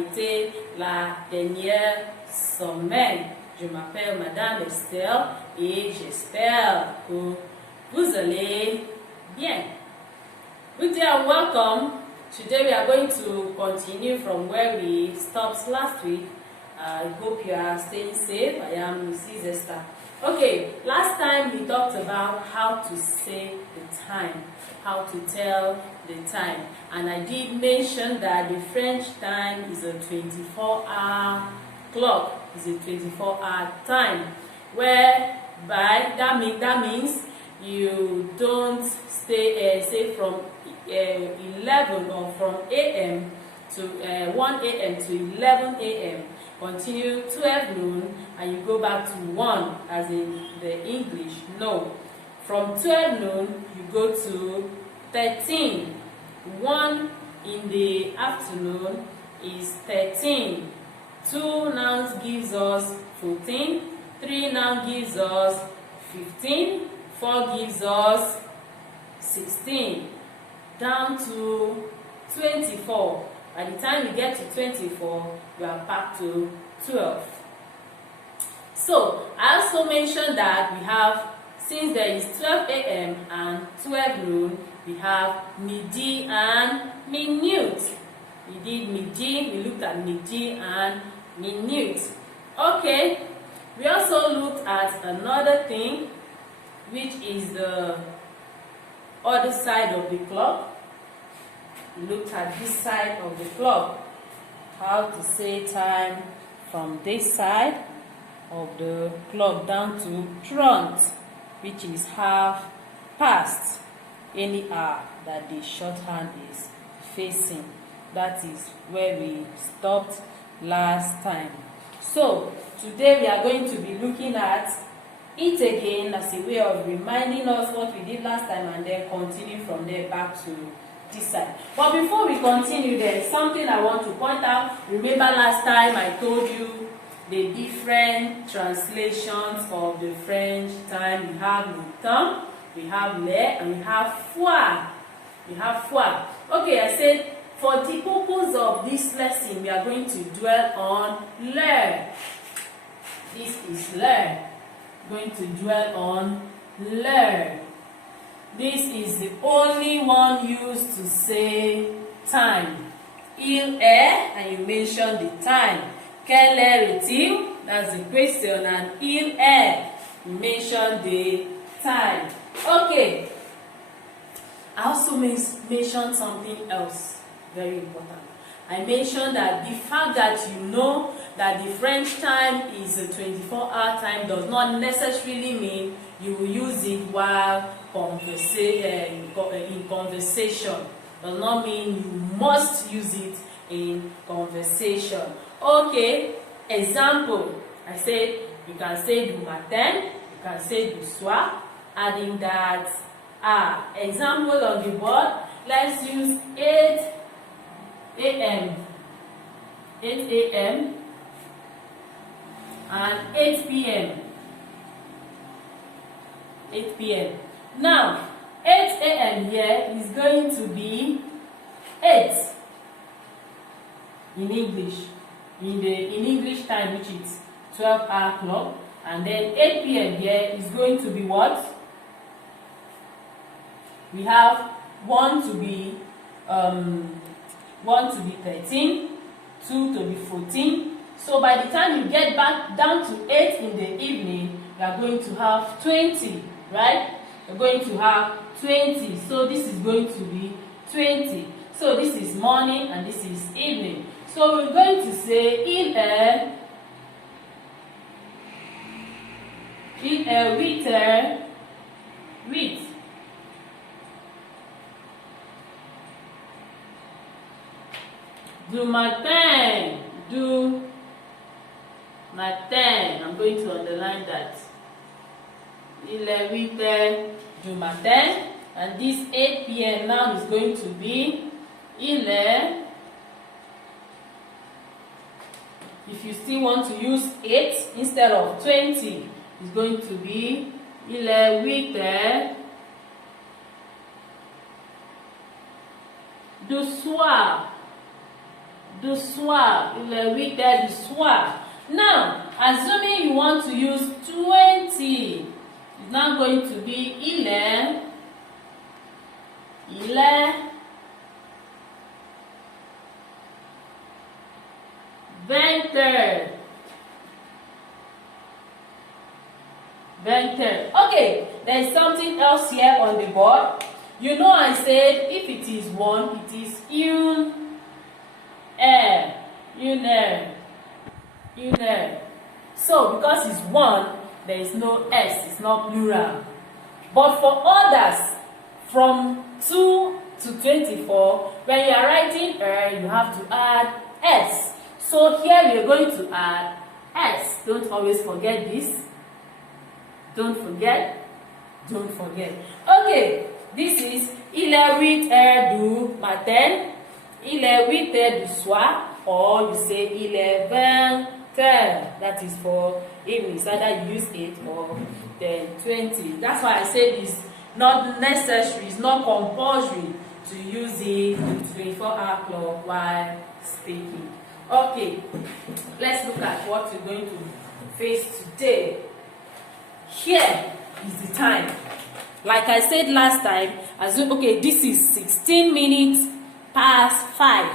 été la dernière semaine. Je m'appelle Madame Estelle et j'espère que vous allez bien. Good day and welcome. Today we are going to continue from where we stopped last week. I hope you are staying safe. I am Mrs. Esther. Okay, last time we talked about how to say the time, how to tell the time, and I did mention that the French time is a 24-hour clock, is a 24-hour time, whereby that means you don't stay say from 11 or from a.m. to 1 a.m. to 11 a.m. continue 12 noon and you go back to 1 as in the English. No, from 12 noon you go to 13. 1 in the afternoon is 13. 2 now gives us 14. 3 now gives us 15. 4 gives us 16. Down to 24. By the time you get to 24, you are back to 12. So, I also mentioned that we have, since there is 12 a.m. and 12 noon, we have midi and minute. We did midi, we looked at midi and minute. Okay, we also looked at another thing, which is the other side of the clock. We looked at this side of the clock, how to say time from this side of the clock down to front, which is half past any hour that the shorthand is facing. That is where we stopped last time. So today we are going to be looking at it again as a way of reminding us what we did last time and then continue from there back to this side. But before we continue, there is something I want to point out. Remember last time I told you the different translations of the French time. We have le temps, we have l'heure, and we have fois. We have fois. Okay, I said for the purpose of this lesson, we are going to dwell on l'heure. This is l'heure. Going to dwell on l'heure. This is the only one used to say time. Il est, and you mention the time. Quelle heure est-il? That's the question. And il est, you mention the time. Okay. I also mentioned something else very important. I mentioned that the fact that you know that the French time is a 24-hour time does not necessarily mean you will use it while in conversation. Does not mean you must use it in conversation. Okay, example. I said you can say du matin, you can say du soir, adding that example on the board. Let's use 8 a.m. 8 a.m. and 8 p.m. 8 p.m. Now, 8 a.m. here is going to be 8 in English. In English time, which is 12-hour clock. And then 8 p.m. here is going to be what? We have 1 to be 13, 2 to be 14. So by the time you get back down to 8 in the evening, you are going to have 20, right? You're going to have 20. So this is going to be 20. So this is morning and this is evening. So we're going to say il est 8h08. Du matin, du matin. I'm going to underline that. Il est 8h du matin, and this 8 p.m. now is going to be il est. If you still want to use 8 instead of 20, it's going to be il est 8h du soir. du soir. Il est 8 heures du soir. Now, assuming you want to use 20, it's now going to be il est 20 heures. 20 heures. Okay, there's something else here on the board. You know I said if it is 1, it is une heure. So because it's 1, there is no s, it's not plural. But for others, from 2 to 24, when you are writing you have to add s. So here we are going to add s. Don't always forget this. Don't forget. Okay, this is il est 8 heures du matin, il est 8 heures du soir, or you say il est 20 heures. That is for evening. So either you use 8 or then 20. That's why I say it's not necessary, it's not compulsory to use the 24-hour clock while speaking. Okay, let's look at what we're going to face today. Here is the time. Like I said last time, assume, okay, this is 16 minutes past 5.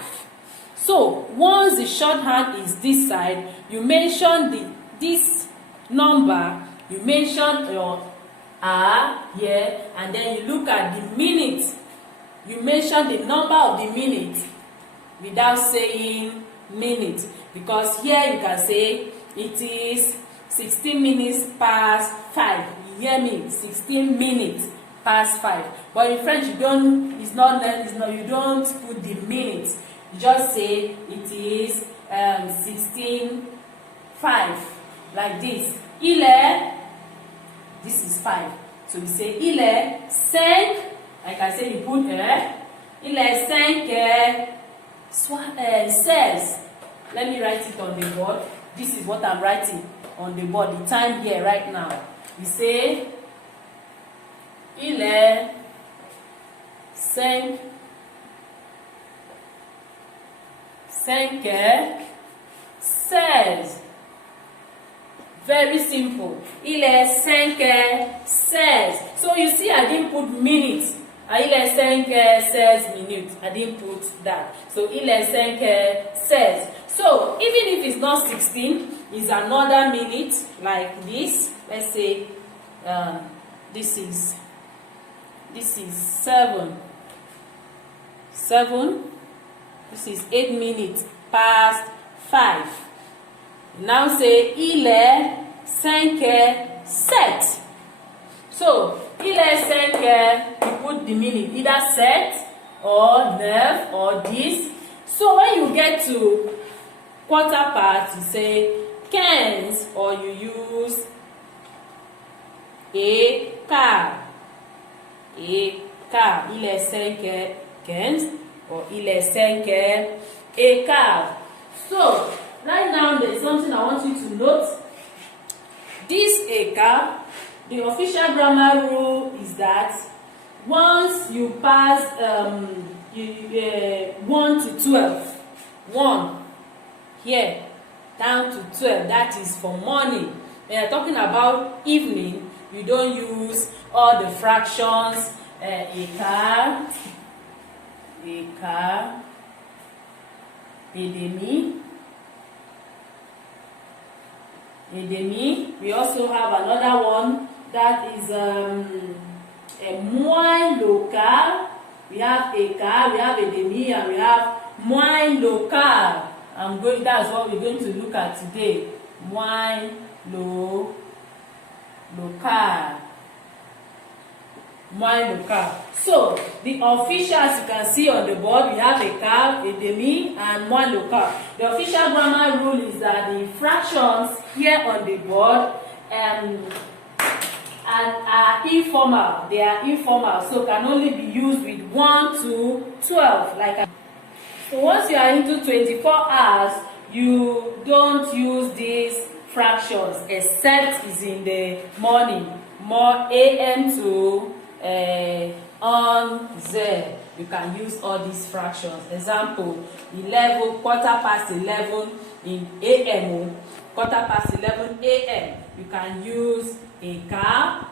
So once the shorthand is this side, you mention this number, you mention your hour here, and then you look at the minute. You mention the number of the minute without saying minute, because here you can say it is 16 minutes past 5. You hear me? 16 minutes past 5. But in French, you don't. You don't put the minutes. You just say it is 16:05, like this. Il est. This is 5. So we say il est 5. Like I say, you put il est 5:16. Let me write it on the board. This is what I'm writing on the board. The time here right now. We say il est 5:16. Very simple. Il est 5:16. So you see, I didn't put minutes. Il est 5:16 minutes. I didn't put that. So il est 5:16. So even if it's not 16, it's another minute like this. Let's say this is 7. This is 8 minutes past 5. Now say il est 5:07. So il est 5, you put the minute, either 7 or 9 or this. So when you get to quarter past, you say 15, or you use a quart. Il est 5:15 or il est 5:15. So right now there's something I want you to note. This quart, the official grammar rule is that once you pass 1 to 12, 1 here down to 12, that is for morning. When you're talking about evening, you don't use all the fractions, a quart, et demi. We also have another one that is a moins le quart. We have a quart, we have a demi, and we have moins le quart. That's what we're going to look at today. Moins le quart. Moins le quart. So the officials, you can see on the board, we have a quart, a demi, and moins le quart. The official grammar rule is that the fractions here on the board are informal. They are informal, so can only be used with 1 to 12. So once you are into 24 hours, you don't use these fractions except it's in the morning, more AM to 11. you can use all these fractions. Example, 11, quarter past 11 in a.m. Quarter past 11 a.m. You can use a car.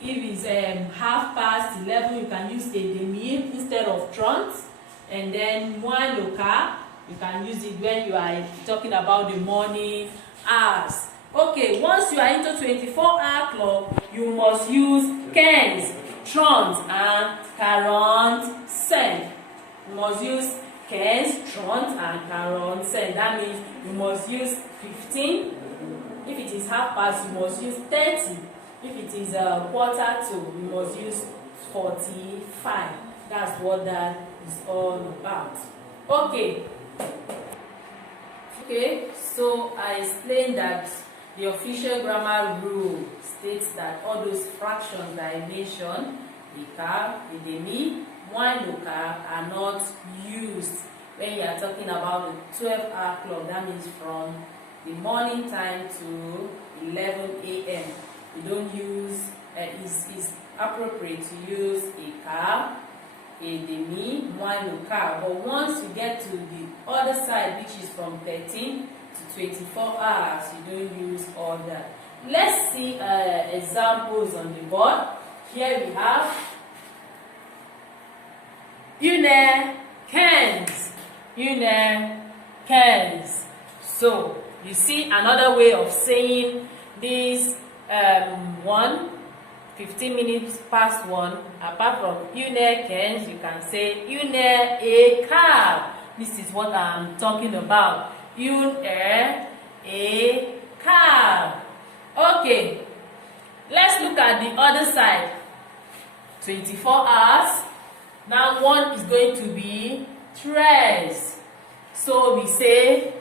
If it's half past 11, you can use a demi instead of trente. And then moins le quart, you can use it when you are talking about the morning hours. Okay, once you are into 24-hour clock, you must use 15, 30 and 45. You must use 15, 30 and 45. That means you must use 15. If it is half past, you must use 30. If it is quarter to, you must use 45. That's what that is all about. Okay. Okay, so I explained that the official grammar rule states that all those fractions that I mentioned, the quart, the demi, moins le quart, are not used when you are talking about the 12-hour clock. That means from the morning time to 11 a.m. You don't use, it's appropriate to use a quart, a demi, moins le quart. But once you get to the other side, which is from 13 to 24 hours, you don't use all that. Let's see examples on the board. Here we have une, quinze, une, quinze. So you see another way of saying this 15 minutes past 1. Apart from une quinze, you can say une et quart. This is what I'm talking about. Une et quart. Okay, let's look at the other side. 24 hours. Now one is going to be 13. So we say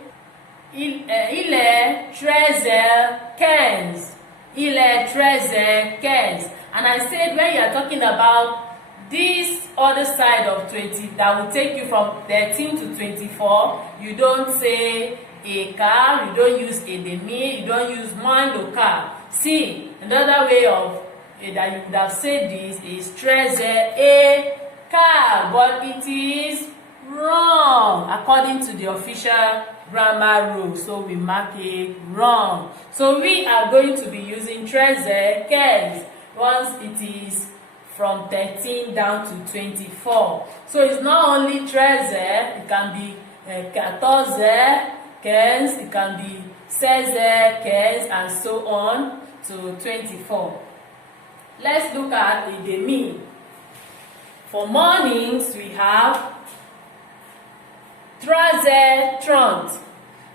il est 13h15. Il est 13h15. And I said when you are talking about this other side of 20 that will take you from 13 to 24, you don't say a quart, you don't use a demi, you don't use moins le quart. See, another way of that you would have said this is 13 et quart, but it is wrong according to the official grammar rule, so we mark it wrong. So we are going to be using 13 once it is from 13 down to 24. So it's not only 13, it can be 14, 15, it can be 16, 15, and so on to 24. Let's look at a demi. For mornings, we have 13h30.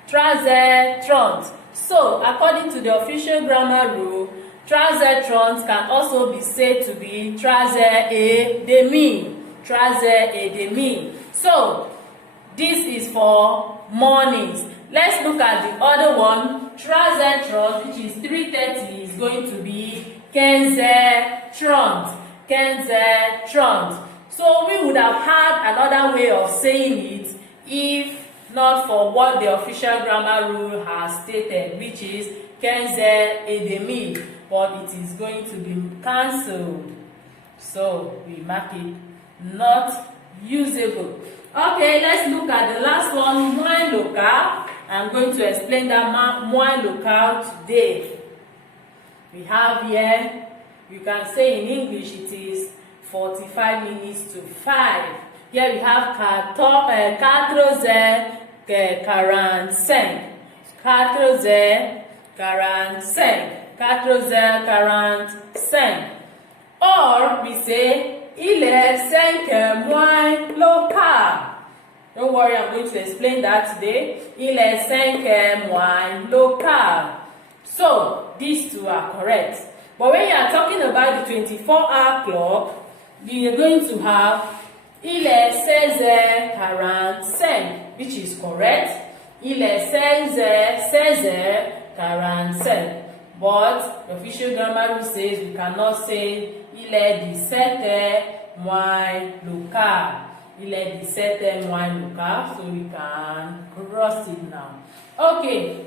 13h30. So, according to the official grammar rule, 13h30 can also be said to be 13h30. 13h30. So, this is for mornings. Let's look at the other one. 13h30, which is 3:30, is going to be 15h30. 15h30. So we would have had another way of saying it if not for what the official grammar rule has stated, which is 15h30, but it is going to be cancelled. So we mark it not usable. Okay, let's look at the last one, moins le quart. I'm going to explain that moins le quart today. We have here, you can say in English it is 45 minutes to 5. Here we have 14h45. 14h45. 14h45. Or we say il est 5h moins le quart. Don't worry, I'm going to explain that today. Il est 5h moins le quart. So these two are correct. But when you are talking about the 24-hour clock, you are going to have il est 16h45, which is correct. Il est 16h45. But the official grammar rule says we cannot say il est 17h moins le quart. Il est 17h moins le quart, so we can cross it now. Okay,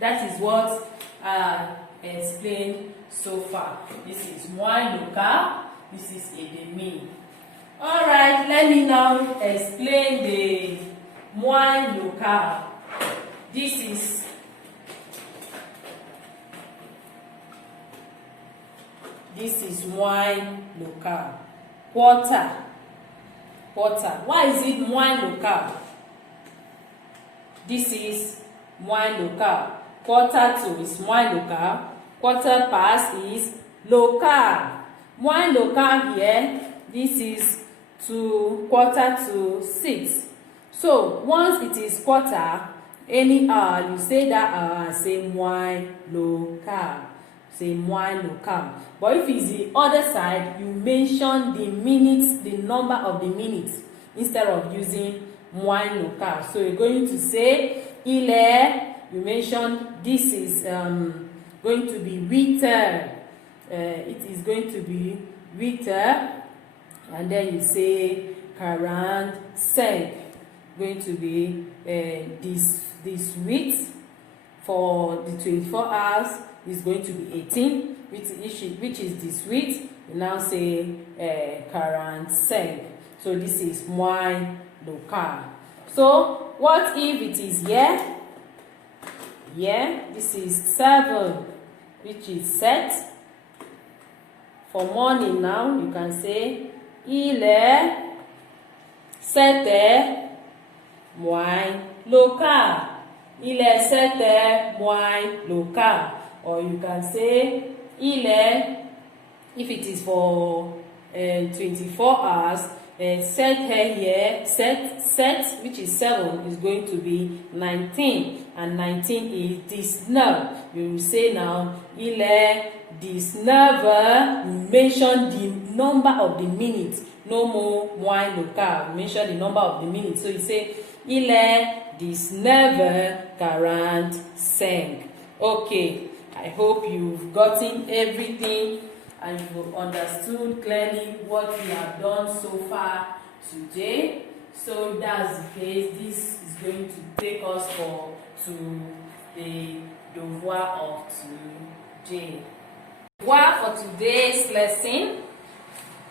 that is what I explained so far. This is moins le quart, this is a demi. Alright, let me now explain the moins local. This is moins local. Quarter. Why is it moins local? This is moins local. Quarter to is moins local. Quarter past is local. Moins local here, this is to quarter to 6. So once it is quarter, any hour, you say that hour and say moins local. Say moins local. But if it's the other side, you mention the minutes, the number of the minutes, instead of using moins local. So you're going to say il est, you mention this is going to be 8h. It is going to be 8h, and then you say 45, going to be this week for the 24 hours is going to be 18, which is this week. You now say 45. So this is moins local. So what if it is here? Here, this is 7, which is set. For morning now, you can say il est 7h moins local. Il est 7h moins local. Or you can say il est, if it is for 24 hours, set here, set, which is 7, is going to be 19, and 19 is 19. You will say now, il est 19. You mention the number of the minutes, no more moins local. You mention the number of the minutes. So you say, il est 19:45. Okay, I hope you've gotten everything and you've understood clearly what we have done so far today. So that's the case. This is going to take us to the devoir of today. Devoir for today's lesson,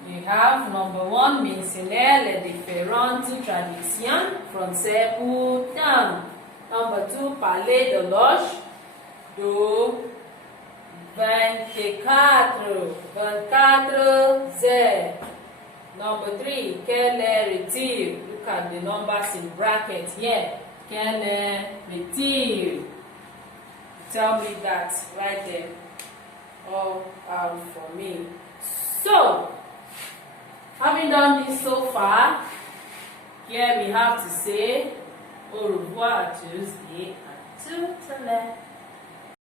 you have number 1, mentionner les différentes traditions françaises pour temps. Number 2, parler de l'âge de 24 heures. Number 3, quel est retire? Look at the numbers in brackets here. Quel est retire? Tell me that right there. All out for me. So, having done this so far, here we have to say au revoir à tous et à toutes.